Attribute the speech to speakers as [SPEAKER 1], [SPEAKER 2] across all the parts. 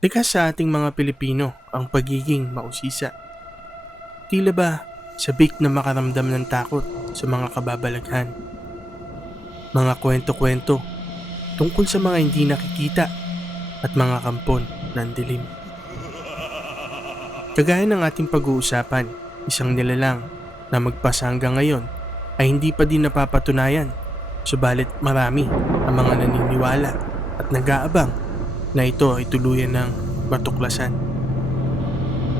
[SPEAKER 1] Likas sa ating mga Pilipino ang pagiging mausisa. Tila ba sabik na makaramdam ng takot sa mga kababalaghan. Mga kwento-kwento tungkol sa mga hindi nakikita at mga kampon ng dilim. Kagaya ng ating pag-uusapan, isang nilalang na magpasa hanggang ngayon ay hindi pa din napapatunayan subalit marami ang mga naniniwala at nag-aabang na ito ay tuluyan ng matuklasan.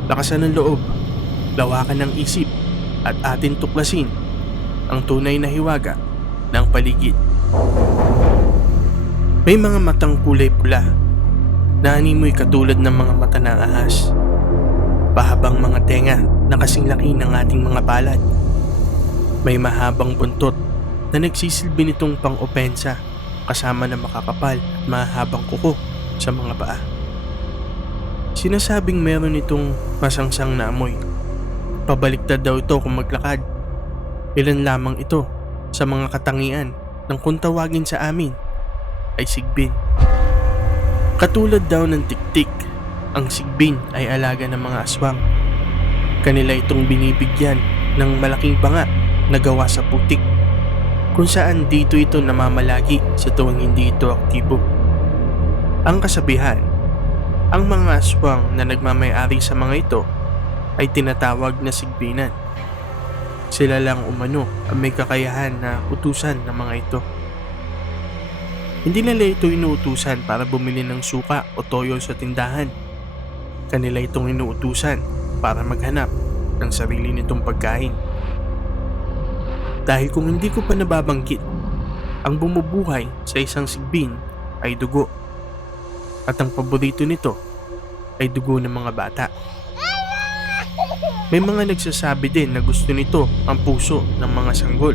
[SPEAKER 1] Lakasan ng loob, lawakan ng isip at atin tuklasin ang tunay na hiwaga ng paligid. May mga matang kulay pula na animoy katulad ng mga mata ng ahas. Pahabang mga tenga na kasing laki ng ating mga palad. May mahabang buntot na nagsisilbi nitong pang-opensa kasama ng makakapal at mahabang kuko sa mga paa. Sinasabing meron itong masangsang na amoy. Pabaliktad daw ito kung maglakad. Ilan lamang ito sa mga katangian ng kung tawagin sa amin ay sigbin. Katulad daw ng tiktik, ang sigbin ay alaga ng mga aswang. Kanila itong binibigyan ng malaking banga na gawa sa putik kung saan dito ito namamalagi sa tuwing hindi ito aktibo. Ang kasabihan, ang mga aswang na nagmamayari sa mga ito ay tinatawag na sigbinan. Sila lang umano ang may kakayahan na utusan ng mga ito. Hindi nila ito inuutusan para bumili ng suka o toyo sa tindahan. Kanila itong inuutusan para maghanap ng sarili nitong pagkain. Dahil kung hindi ko pa nababanggit, ang bumubuhay sa isang sigbin ay dugo. At ang paborito nito ay dugo ng mga bata. May mga nagsasabi din na gusto nito ang puso ng mga sanggol.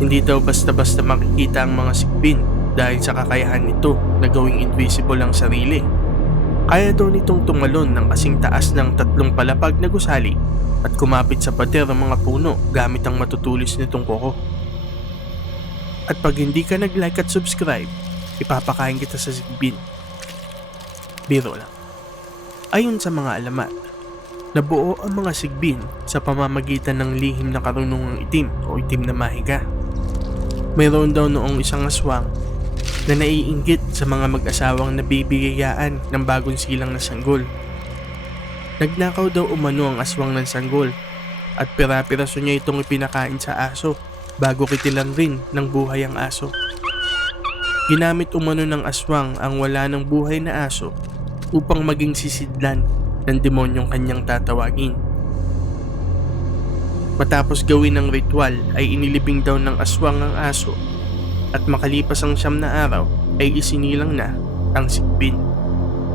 [SPEAKER 1] Hindi daw basta-basta makikita ang mga sigbin dahil sa kakayahan nito na gawing invisible ang sarili. Kaya daw nitong tumalon ng kasing taas ng tatlong palapag na gusali at kumapit sa pader ng mga puno gamit ang matutulis nitong koko. At pag hindi ka nag-like at subscribe, ipapakain kita sa sigbin. Biro lang. Ayon sa mga alamat, nabuo ang mga sigbin sa pamamagitan ng lihim na karunungang itim o itim na mahiga. Mayroon daw noong isang aswang na naiinggit sa mga mag-asawang nabibigayaan ng bagong silang na sanggol. Nagnakaw daw umano ang aswang ng sanggol at pira-piraso niya itong ipinakain sa aso bago kitilang rin ng buhay ang aso. Ginamit umano ng aswang ang wala ng buhay na aso upang maging sisidlan ng demonyong kanyang tatawagin. Matapos gawin ang ritual ay inilibing daw ng aswang ang aso at makalipas ang siyam na araw ay isinilang na ang sigbin.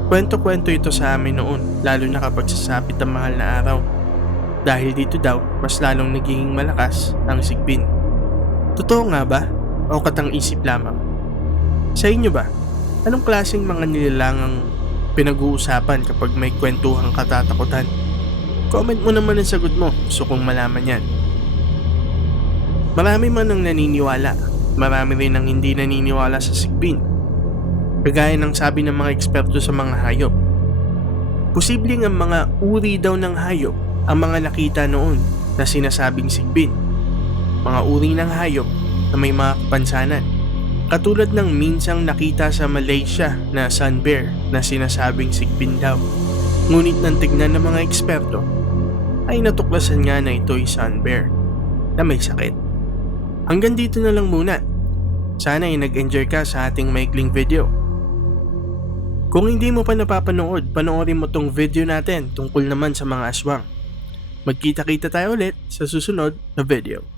[SPEAKER 1] Kwento-kwento ito sa amin noon lalo na kapag sasapit ang mahal na araw. Dahil dito daw mas lalong nagiging malakas ang sigbin. Totoo nga ba? O katang isip lamang? Sa inyo ba? Anong klaseng mga nilalangang pinag-uusapan kapag may kwentuhang katatakutan? Comment mo naman ang sagot mo, gusto kong malaman yan. Marami man ang naniniwala, marami rin ang hindi naniniwala sa sigbin. Kagaya ng sabi ng mga eksperto sa mga hayop. Posibleng ang mga uri daw ng hayop ang mga nakita noon na sinasabing sigbin. Mga uri ng hayop na may mga kapansanan. Katulad ng minsang nakita sa Malaysia na sun bear na sinasabing sigbin daw. Ngunit nang tignan ng mga eksperto, ay natuklasan nga na ito'y sun bear na may sakit. Hanggang dito na lang muna. Sana ay nag-enjoy ka sa ating maikling video. Kung hindi mo pa napapanood, panoorin mo tong video natin tungkol naman sa mga aswang. Magkita-kita tayo ulit sa susunod na video.